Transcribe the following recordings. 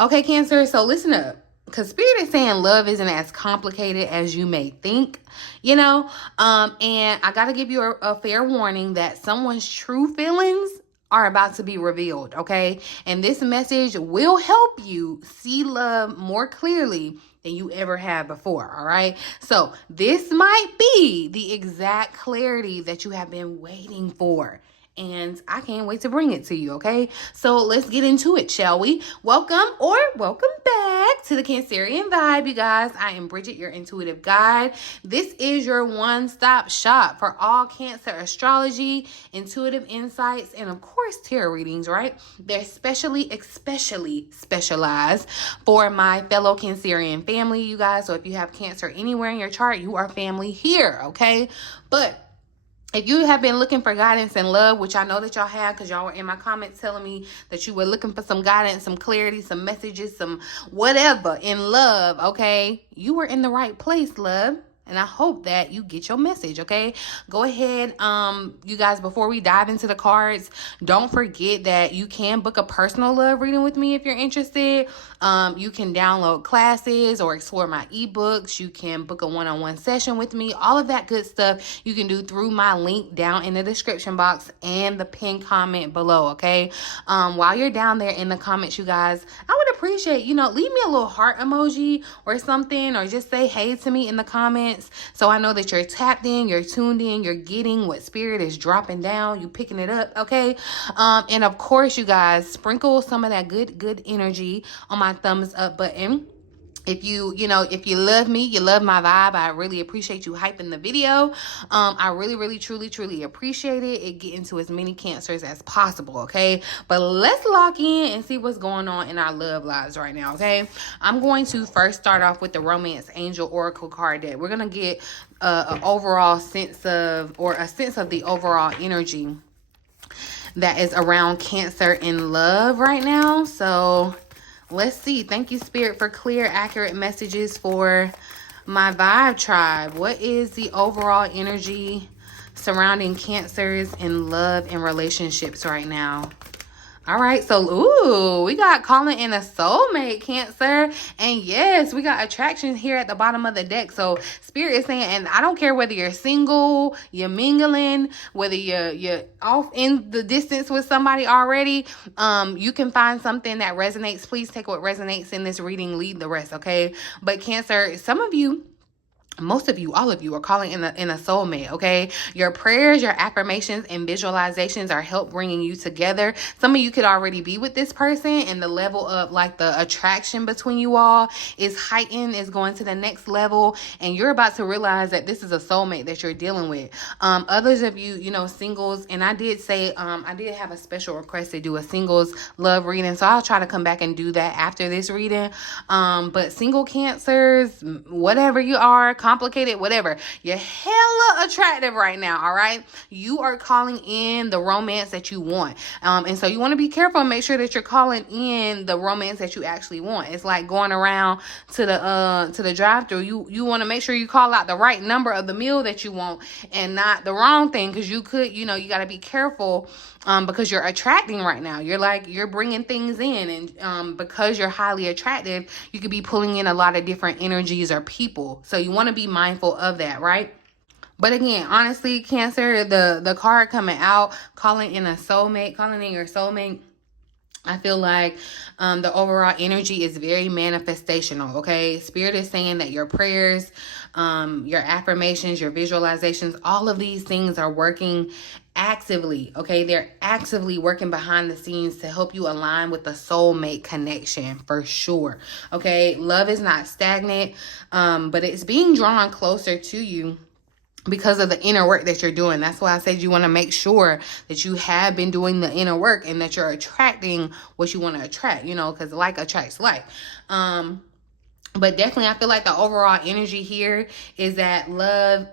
Okay, Cancer, so listen up. Because Spirit is saying love isn't as complicated as you may think, you know? And I got to give you a fair warning that someone's true feelings are about to be revealed, okay? And this message will help you see love more clearly than you ever have before, all right? So this might be the exact clarity that you have been waiting for. And I can't wait to bring it to you, okay? So let's get into it, shall we? Welcome back to the Cancerian Vibe, you guys. I am Bridget, your intuitive guide. This is your one-stop shop for all Cancer astrology, intuitive insights, and of course, tarot readings, right? They're especially specialized for my fellow Cancerian family, you guys. So if you have Cancer anywhere in your chart, you are family here, okay? But if you have been looking for guidance and love, which I know that y'all have because y'all were in my comments telling me that you were looking for some guidance, some clarity, some messages, some whatever in love, okay? You were in the right place, love. And I hope that you get your message, okay? Go ahead, you guys, before we dive into the cards, don't forget that you can book a personal love reading with me if you're interested. You can download classes or explore my ebooks. You can book a one-on-one session with me. All of that good stuff you can do through my link down in the description box and the pinned comment below, okay? While you're down there in the comments, you guys, I would appreciate, leave me a little heart emoji or something, or just say hey to me in the comments. So I know that you're tapped in, you're tuned in, you're getting what Spirit is dropping down, you picking it up, okay? And of course, you guys, sprinkle some of that good energy on my thumbs up button. If if you love me, you love my vibe, I really appreciate you hyping the video. I really, truly appreciate it. It get into as many Cancers as possible, okay? But let's lock in and see what's going on in our love lives right now, okay? I'm going to first start off with the Romance Angel Oracle card deck. We're going to get an overall sense of, or a sense of the overall energy that is around Cancer in love right now. So let's see. Thank you, Spirit, for clear, accurate messages for my vibe tribe. What is the overall energy surrounding Cancers in love and relationships right now? All right, so, we got calling in a soulmate, Cancer. And yes, we got attraction here at the bottom of the deck. So Spirit is saying, and I don't care whether you're single, you're mingling, whether you're off in the distance with somebody already, you can find something that resonates. Please take what resonates in this reading, leave the rest, okay? But Cancer, some of you, most of you, all of you are calling in a soulmate, okay? Your prayers, your affirmations, and visualizations are help bringing you together. Some of you could already be with this person, and the level of the attraction between you all is heightened, is going to the next level, and you're about to realize that this is a soulmate that you're dealing with. Others of you, singles, and I did say, I did have a special request to do a singles love reading, so I'll try to come back and do that after this reading. But single Cancers, whatever you are, complicated, whatever, you're hella attractive right now, all right? You are calling in the romance that you want. And so you want to be careful and make sure that you're calling in the romance that you actually want. It's like going around to the drive-thru. You want to make sure you call out the right number of the meal that you want and not the wrong thing, because you could, you got to be careful because you're attracting right now. You're bringing things in, and because you're highly attractive, you could be pulling in a lot of different energies or people. So you want to be mindful of that, right? But again, honestly, Cancer, the card coming out, calling in your soulmate, I feel like the overall energy is very manifestational, okay? Spirit is saying that your prayers, your affirmations, your visualizations, all of these things are working actively, okay? They're actively working behind the scenes to help you align with the soulmate connection, for sure, okay? Love is not stagnant, but it's being drawn closer to you because of the inner work that you're doing. That's why I said you want to make sure that you have been doing the inner work and that you're attracting what you want to attract, because like attracts like. But definitely I feel like the overall energy here is that love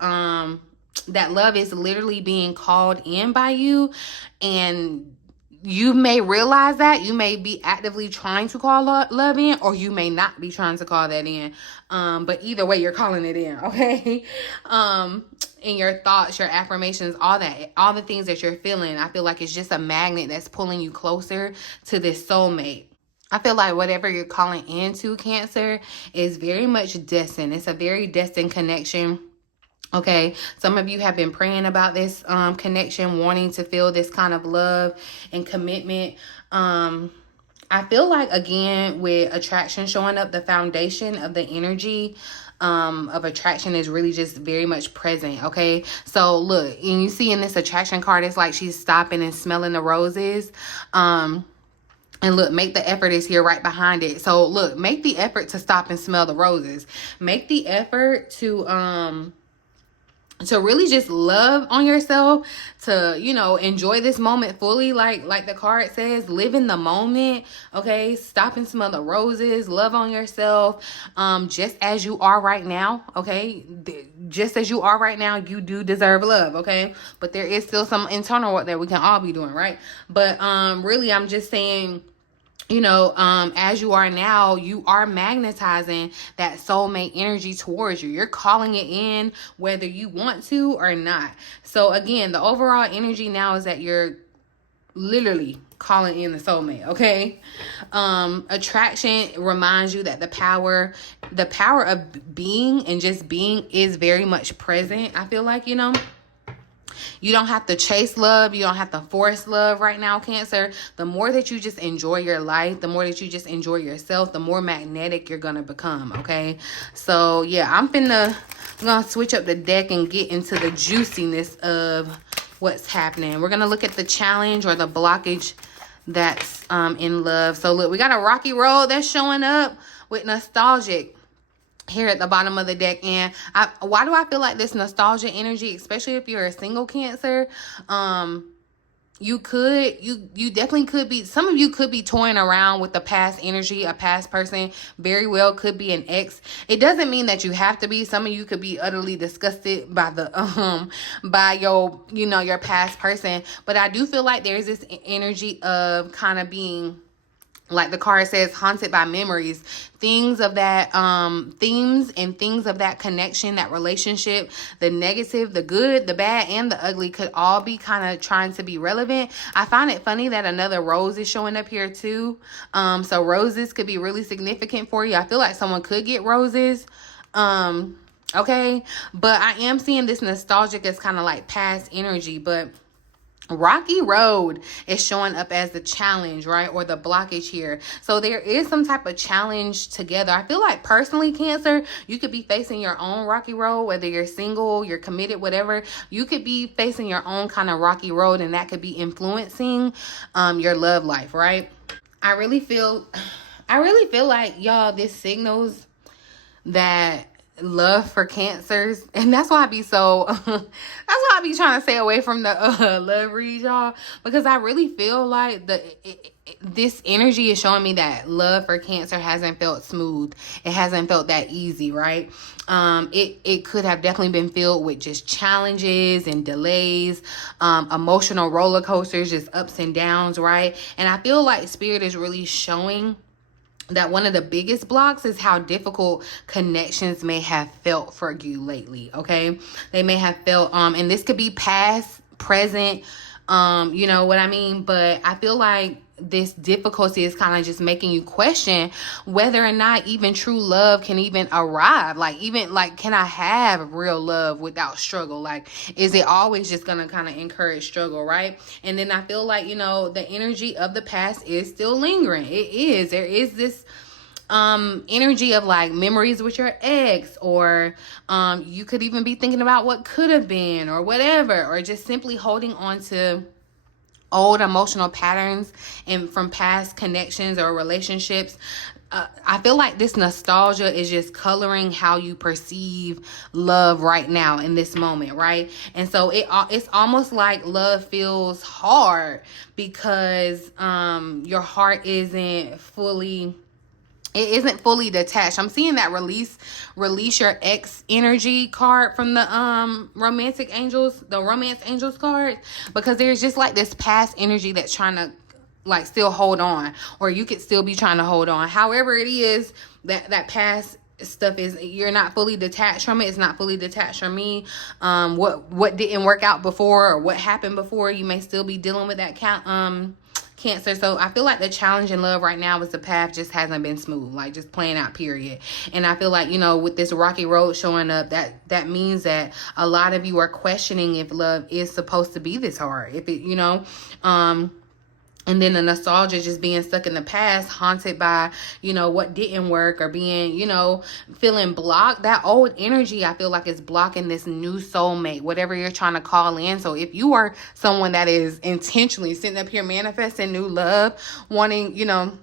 is literally being called in by you, and you may realize that. You may be actively trying to call love in, or you may not be trying to call that in. But either way, you're calling it in, okay? In your thoughts, your affirmations, all the things that you're feeling, I feel like it's just a magnet that's pulling you closer to this soulmate. I feel like whatever you're calling into, Cancer, is very much destined. It's a very destined connection. Okay, some of you have been praying about this connection, wanting to feel this kind of love and commitment. I feel like, again, with attraction showing up, the foundation of the energy of attraction is really just very much present. Okay, so look, and you see in this attraction card, it's like she's stopping and smelling the roses. And look, make the effort is here right behind it. So look, make the effort to stop and smell the roses. Make the effort to really just love on yourself, to, you know, enjoy this moment fully, like the card says. Live in the moment. Okay, stop and smell the roses. Love on yourself, just as you are right now. Okay, just as you are right now, you do deserve love. Okay, but there is still some internal work that we can all be doing, right? But really, I'm just saying, you know, as you are now, you are magnetizing that soulmate energy towards you. You're calling it in whether you want to or not. So again, the overall energy now is that you're literally calling in the soulmate. Okay. Attraction reminds you that the power of being and just being is very much present. I feel like, you know, you don't have to chase love. You don't have to force love right now, Cancer. The more that you just enjoy your life, the more that you just enjoy yourself, the more magnetic you're going to become, okay? So, yeah, I'm going to switch up the deck and get into the juiciness of what's happening. We're going to look at the challenge or the blockage that's in love. So, look, we got a rocky road that's showing up with nostalgic here at the bottom of the deck. And why do I feel like this nostalgia energy, especially if you're a single Cancer? You definitely could be, some of you could be toying around with the past energy. A past person very well could be an ex. It doesn't mean that you have to be. Some of you could be utterly disgusted by the by your, you know, your past person. But I do feel like there's this energy of kind of being, like the card says, haunted by memories, things of that, themes and things of that connection, that relationship. The negative, the good, the bad, and the ugly could all be kind of trying to be relevant. I find it funny that another rose is showing up here too. So roses could be really significant for you. I feel like someone could get roses. Okay. But I am seeing this nostalgic as kind of like past energy, but rocky road is showing up as the challenge, right? Or the blockage here. So there is some type of challenge together. I feel like personally, Cancer, you could be facing your own rocky road, whether you're single, you're committed, whatever. You could be facing your own kind of rocky road, and that could be influencing your love life, right? I really feel like, y'all, this signals that love for Cancers, and that's why I be so that's why I be trying to stay away from the love read, y'all, because I really feel like this energy is showing me that love for Cancer hasn't felt smooth. It hasn't felt that easy, right? It could have definitely been filled with just challenges and delays, emotional roller coasters, just ups and downs, right? And I feel like Spirit is really showing that one of the biggest blocks is how difficult connections may have felt for you lately. Okay, they may have felt and this could be past, present, you know what I mean? But I feel like this difficulty is kind of just making you question whether or not even true love can even arrive. Like, even like, can I have real love without struggle? Like, is it always just gonna kind of encourage struggle, right? And then I feel like, you know, the energy of the past is still lingering. There is this energy of like memories with your ex, or you could even be thinking about what could have been, or whatever, or just simply holding on to old emotional patterns and from past connections or relationships. I feel like this nostalgia is just coloring how you perceive love right now in this moment, right? And so it's almost like love feels hard because your heart isn't fully detached. I'm seeing that release your ex energy card from the romance angels card, because there's just like this past energy that's trying to like still hold on, or you could still be trying to hold on. However it is that past stuff is, you're not fully detached from it. It's not fully detached from me. What didn't work out before, or what happened before, you may still be dealing with that Cancer. So I feel like the challenge in love right now is the path just hasn't been smooth, like just playing out, period. And I feel like, you know, with this rocky road showing up, that means that a lot of you are questioning if love is supposed to be this hard. If it, you know, and then the nostalgia, just being stuck in the past, haunted by, you know, what didn't work, or being, you know, feeling blocked. That old energy, I feel like, is blocking this new soulmate, whatever you're trying to call in. So if you are someone that is intentionally sitting up here manifesting new love, wanting, you know,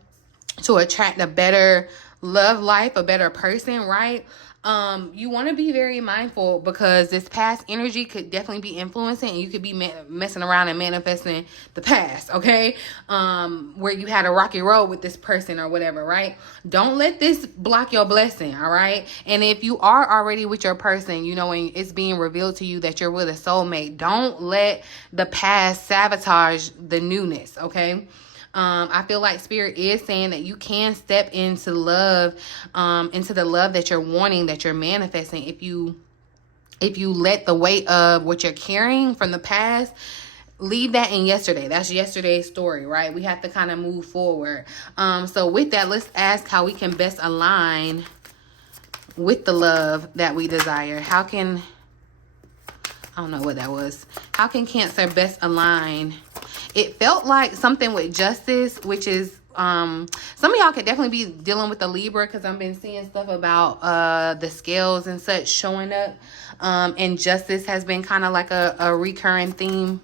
to attract a better love life, a better person, right? You want to be very mindful, because this past energy could definitely be influencing, and you could be messing around and manifesting the past, okay? Where you had a rocky road with this person or whatever, right? Don't let this block your blessing, all right? And if you are already with your person, you know, and it's being revealed to you that you're with a soulmate, don't let the past sabotage the newness, okay? I feel like Spirit is saying that you can step into love, into the love that you're wanting, that you're manifesting, if you let the weight of what you're carrying from the past, leave that in yesterday. That's yesterday's story, right? We have to kind of move forward. So with that, let's ask how we can best align with the love that we desire. How can, I don't know what that was. How can Cancer best align? It felt like something with justice, which is, some of y'all could definitely be dealing with the Libra, because I've been seeing stuff about the scales and such showing up. And justice has been kind of like a recurring theme.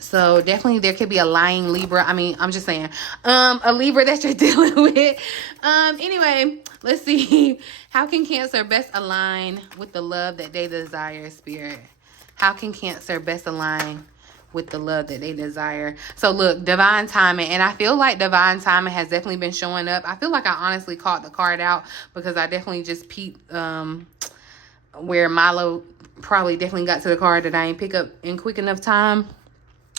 So definitely there could be a lying Libra. I mean, I'm just saying, a Libra that you're dealing with. Anyway, let's see. How can Cancer best align with the love that they desire, Spirit? How can Cancer best align with the love that they desire? So look, divine timing. And I feel like divine timing has definitely been showing up. I feel like I honestly caught the card out, because I definitely just peeped where Milo probably definitely got to the card that I ain't pick up in quick enough time.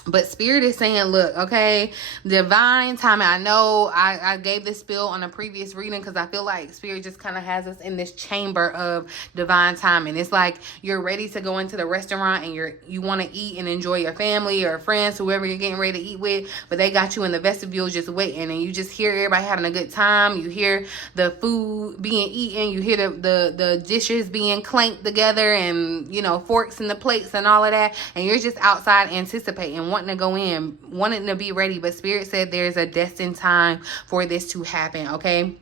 But Spirit is saying, look, okay, divine timing. I know I gave this spiel on a previous reading, because I feel like Spirit just kind of has us in this chamber of divine timing. It's like you're ready to go into the restaurant, and you want to eat and enjoy your family or friends, whoever you're getting ready to eat with, but they got you in the vestibule just waiting, and you just hear everybody having a good time. You hear the food being eaten. You hear the dishes being clanked together, and, you know, forks and the plates and all of that, and you're just outside anticipating, wanting to go in, wanting to be ready. But Spirit said there's a destined time for this to happen, okay?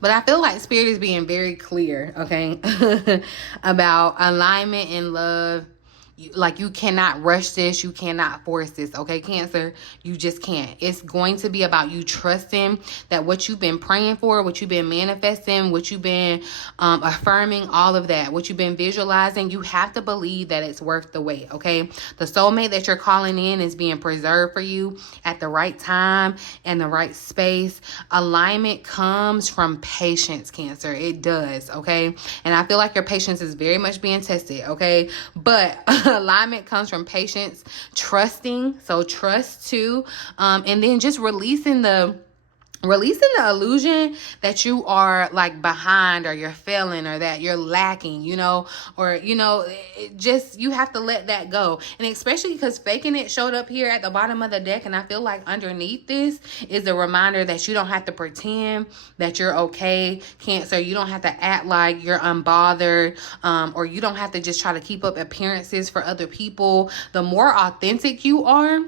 But I feel like Spirit is being very clear, okay, about alignment and love. Like, you cannot rush this. You cannot force this, okay, Cancer? You just can't. It's going to be about you trusting that what you've been praying for, what you've been manifesting, what you've been affirming, all of that, what you've been visualizing, you have to believe that it's worth the wait, okay? The soulmate that you're calling in is being preserved for you at the right time and the right space. Alignment comes from patience, Cancer. It does, okay? And I feel like your patience is very much being tested, okay? But alignment comes from patience, trusting, so trust too, and then just releasing the illusion that you are like behind, or you're failing, or that you're lacking, you know, or, you know, just, you have to let that go. And especially because faking it showed up here at the bottom of the deck, and I feel like underneath this is a reminder that you don't have to pretend that you're okay, Cancer. You don't have to act like you're unbothered, or you don't have to just try to keep up appearances for other people. The more authentic you are,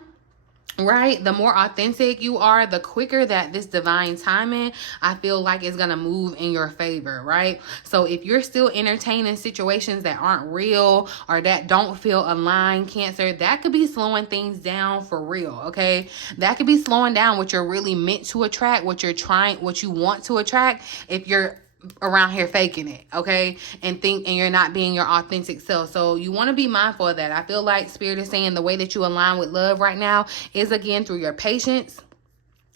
right, the more authentic you are, the quicker that this divine timing, I feel like, is going to move in your favor, right? So if you're still entertaining situations that aren't real, or that don't feel aligned, Cancer, that could be slowing things down for real, okay? That could be slowing down what you're really meant to attract, what you want to attract, if you're around here faking it, okay, and you're not being your authentic self. So you want to be mindful of that. I feel like Spirit is saying the way that you align with love right now is, again, through your patience,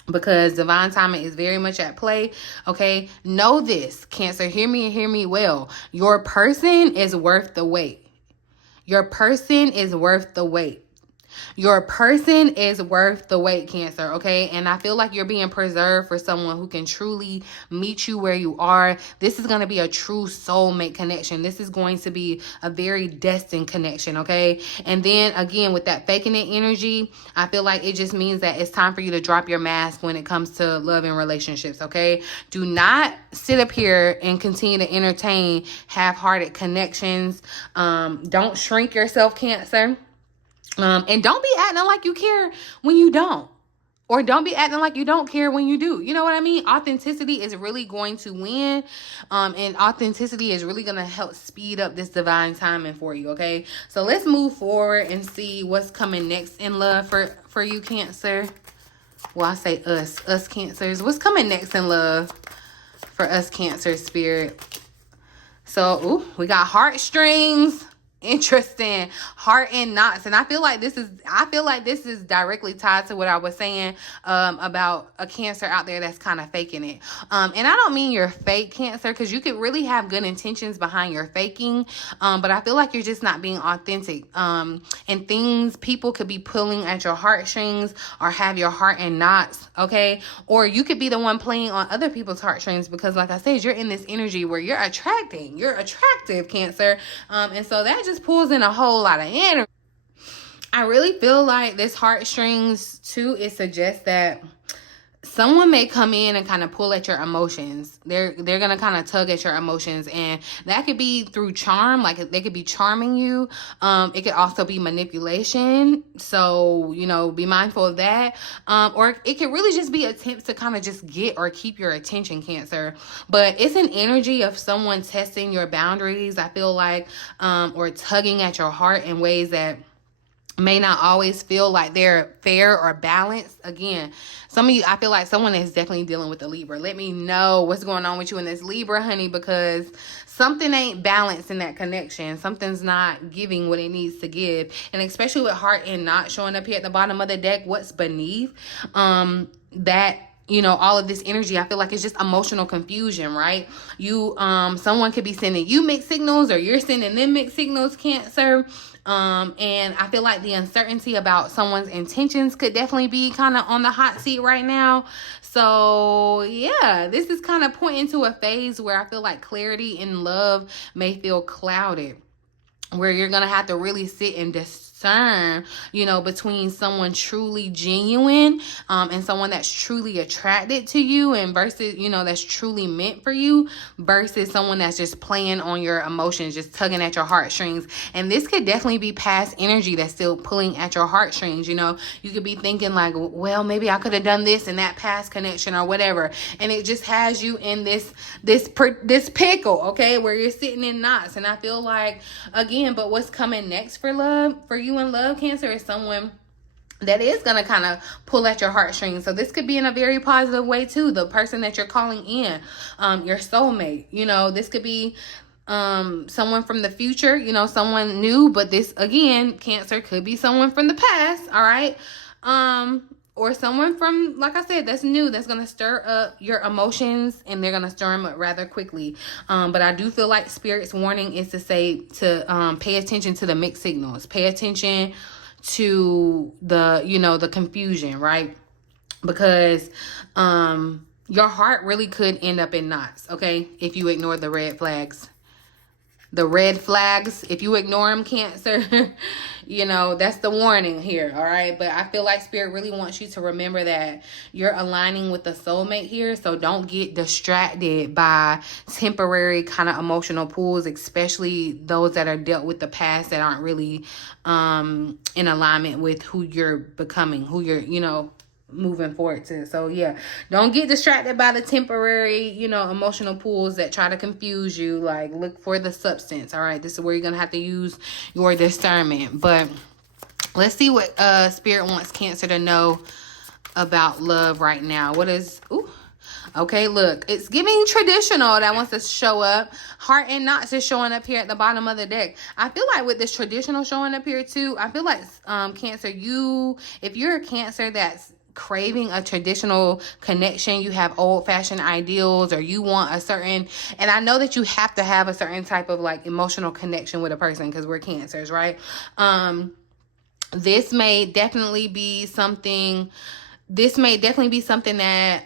because divine timing is very much at play, okay? Know this, Cancer, hear me and hear me well. Your person is worth the wait. Your person is worth the wait. Your person is worth the wait, Cancer, okay? And I feel like you're being preserved for someone who can truly meet you where you are. This is going to be a true soulmate connection. This is going to be a very destined connection, okay? And then again, with that faking it energy, I feel like it just means that it's time for you to drop your mask when it comes to love and relationships, okay? Do not sit up here and continue to entertain half-hearted connections. Don't shrink yourself, Cancer. And don't be acting like you care when you don't. Or don't be acting like you don't care when you do. You know what I mean? Authenticity is really going to win. And authenticity is really going to help speed up this divine timing for you, okay? So let's move forward and see what's coming next in love for you, Cancer. Well, I say us Cancers. What's coming next in love for us, Cancer spirit? So, we got heartstrings. Interesting. Heart and knots. And I feel like this is directly tied to what I was saying about a Cancer out there that's kind of faking it. And I don't mean you're fake, Cancer, because you could really have good intentions behind your faking. But I feel like you're just not being authentic. And people could be pulling at your heartstrings or have your heart in knots, okay? Or you could be the one playing on other people's heartstrings because, like I said, you're in this energy where you're attracting. You're attractive, Cancer. And so that just pulls in a whole lot of energy. I really feel like this heartstrings too, it suggests that someone may come in and kind of pull at your emotions. They're going to kind of tug at your emotions, and that could be through charm. Like they could be charming you. It could also be manipulation. So, be mindful of that. Or it could really just be attempts to kind of just get or keep your attention, Cancer. But it's an energy of someone testing your boundaries, I feel like, or tugging at your heart in ways that may not always feel like they're fair or balanced. Again, some of you, I feel like someone is definitely dealing with a Libra. Let me know what's going on with you in this Libra, honey, because something ain't balanced in that connection. Something's not giving what it needs to give. And especially with heart and not showing up here at the bottom of the deck, what's beneath that, all of this energy, I feel like it's just emotional confusion, right? Someone could be sending you mixed signals or you're sending them mixed signals, Cancer. And I feel like the uncertainty about someone's intentions could definitely be kind of on the hot seat right now. So yeah, this is kind of pointing to a phase where I feel like clarity in love may feel clouded, where you're going to have to really sit and discern, between someone truly genuine and someone that's truly attracted to you and versus, that's truly meant for you versus someone that's just playing on your emotions, just tugging at your heartstrings. And this could definitely be past energy that's still pulling at your heartstrings. You could be thinking like, well, maybe I could have done this in that past connection or whatever. And it just has you in this pickle, okay, where you're sitting in knots. And I feel like, again, but what's coming next for you in love, Cancer, is someone that is going to kind of pull at your heartstrings. So this could be in a very positive way too. The person that you're calling in, your soulmate, this could be someone from the future, someone new, but this, again, Cancer, could be someone from the past, all right? Or someone from, like I said, that's new, that's going to stir up your emotions, and they're going to stir them up rather quickly. But I do feel like Spirit's warning is to say to pay attention to the mixed signals. Pay attention to the confusion, right? Because your heart really could end up in knots, okay? If you ignore the red flags. The red flags, if you ignore them, Cancer, that's the warning here, all right? But I feel like Spirit really wants you to remember that you're aligning with the soulmate here, so don't get distracted by temporary kind of emotional pulls, especially those that are dealt with the past that aren't really in alignment with who you're becoming, who you're, moving forward to. So yeah, don't get distracted by the temporary, emotional pulls that try to confuse you. Like, look for the substance. All right, this is where you're gonna have to use your discernment. But let's see what Spirit wants Cancer to know about love right now. What is okay, look, it's giving traditional that wants to show up. Heart and knots is showing up here at the bottom of the deck. I feel like with this traditional showing up here too, I feel like Cancer, if you're a Cancer that's craving a traditional connection, you have old-fashioned ideals, or you want a certain, and I know that you have to have a certain type of like emotional connection with a person because we're Cancers, right? This may definitely be something that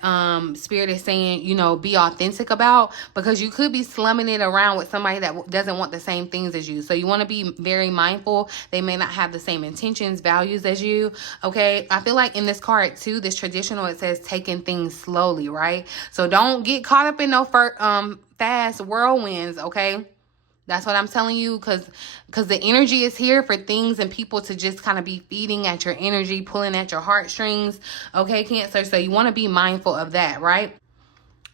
Spirit is saying, be authentic about, because you could be slumming it around with somebody that doesn't want the same things as you. So you want to be very mindful. They may not have the same intentions, values as you. Okay. I feel like in this card too, this traditional, it says taking things slowly, right? So don't get caught up in no fast whirlwinds. Okay. That's what I'm telling you, because the energy is here for things and people to just kind of be feeding at your energy, pulling at your heartstrings. Okay, Cancer? So you want to be mindful of that, right?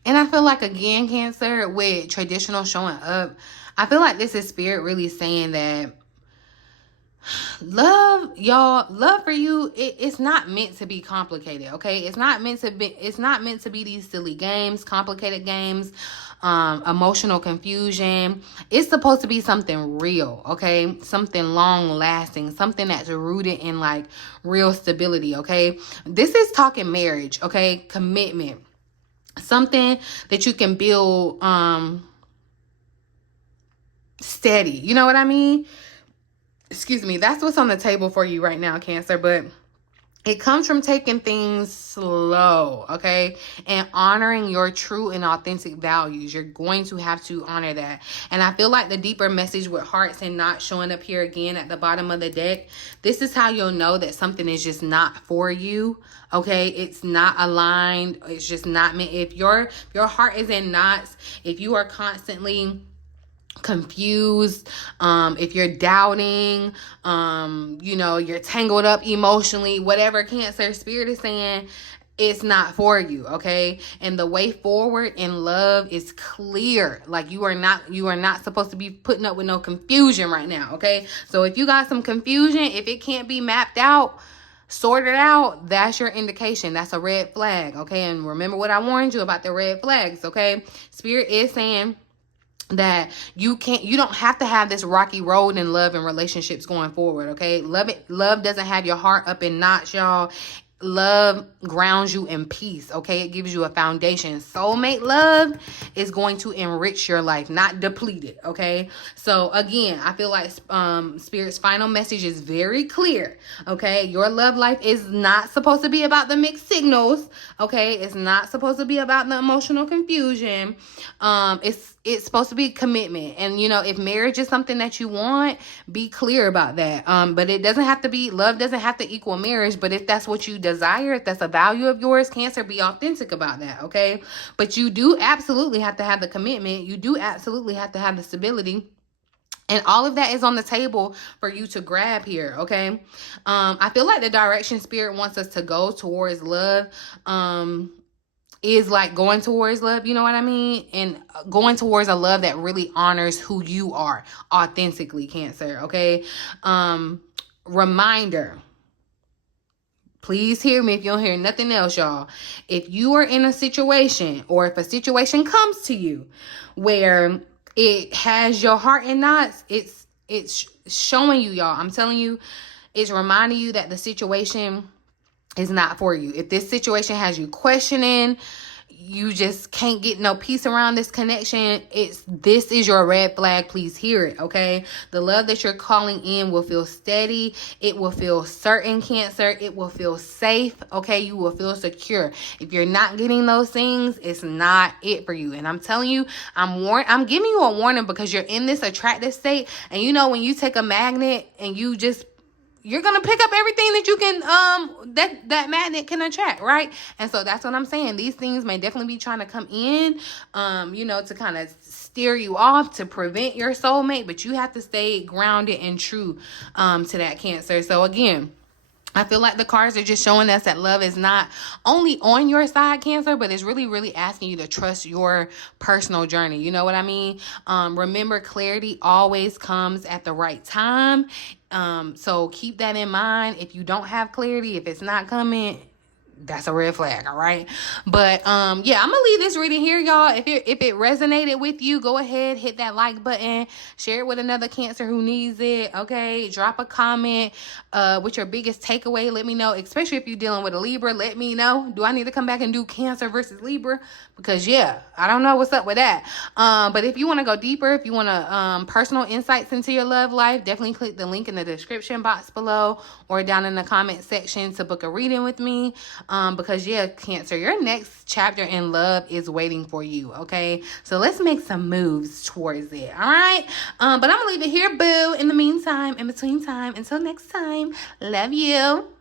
And I feel like, again, Cancer, with traditional showing up, I feel like this is Spirit really saying that love for you, it's not meant to be complicated. Okay, it's not meant to be these silly games, complicated games, emotional confusion. It's supposed to be something real. Okay, something long lasting, something that's rooted in like real stability. Okay, this is talking marriage. Okay, commitment, something that you can build steady. You know what I mean? Excuse me, that's what's on the table for you right now, Cancer. But it comes from taking things slow, okay? And honoring your true and authentic values. You're going to have to honor that. And I feel like the deeper message with hearts and not showing up here again at the bottom of the deck, this is how you'll know that something is just not for you, okay? It's not aligned. It's just not meant. If your heart is in knots, if you are constantly confused, if you're doubting, you're tangled up emotionally, whatever, Cancer, Spirit is saying it's not for you, okay? And the way forward in love is clear. Like you are not supposed to be putting up with no confusion right now, okay? So if you got some confusion, if it can't be mapped out, sorted out, that's your indication. That's a red flag, okay? And remember what I warned you about the red flags, okay? Spirit is saying that you don't have to have this rocky road in love and relationships going forward, okay? Love doesn't have your heart up in knots, y'all. Love grounds you in peace, okay? It gives you a foundation. Soulmate love is going to enrich your life, not deplete it, okay? So again, I feel like Spirit's final message is very clear, okay? Your love life is not supposed to be about the mixed signals, okay? It's not supposed to be about the emotional confusion. It's supposed to be commitment. And if marriage is something that you want, be clear about that. But it doesn't have to be, love doesn't have to equal marriage. But if that's what you desire, if that's a value of yours, Cancer, be authentic about that, okay? But you do absolutely have to have the commitment. You do absolutely have to have the stability. And all of that is on the table for you to grab here, okay? I feel like the direction Spirit wants us to go towards love, is like going towards love, you know what I mean? And going towards a love that really honors who you are authentically, Cancer, okay? Reminder, please hear me if you don't hear nothing else, y'all. If you are in a situation, or if a situation comes to you where it has your heart in knots, it's showing you, y'all. I'm telling you, it's reminding you that the situation is not for you. If this situation has you questioning, you just can't get no peace around this connection, this is your red flag. Please hear it, okay? The love that you're calling in will feel steady. It will feel certain, Cancer. It will feel safe, okay? You will feel secure. If you're not getting those things, it's not it for you. And I'm telling you, I'm giving you a warning, because you're in this attractive state. And when you take a magnet and you're going to pick up everything that you can, that magnet can attract, right? And so that's what I'm saying. These things may definitely be trying to come in, to kind of steer you off, to prevent your soulmate, but you have to stay grounded and true, to that, Cancer. So again, I feel like the cards are just showing us that love is not only on your side, Cancer, but it's really, really asking you to trust your personal journey. You know what I mean? Remember, clarity always comes at the right time. So keep that in mind. If you don't have clarity, if it's not coming, that's a red flag, all right? But yeah, I'm gonna leave this reading here, y'all. If it resonated with you, go ahead, hit that like button, share it with another Cancer who needs it. Okay, drop a comment with your biggest takeaway. Let me know, especially if you're dealing with a Libra. Let me know, do I need to come back and do Cancer versus Libra? Because yeah, I don't know what's up with that. But if you want to go deeper, if you want to personal insights into your love life, definitely click the link in the description box below or down in the comment section to book a reading with me. Because yeah, Cancer, your next chapter in love is waiting for you. Okay, so let's make some moves towards it. All right. But I'm gonna leave it here, boo. In the meantime, in between time, until next time, love you.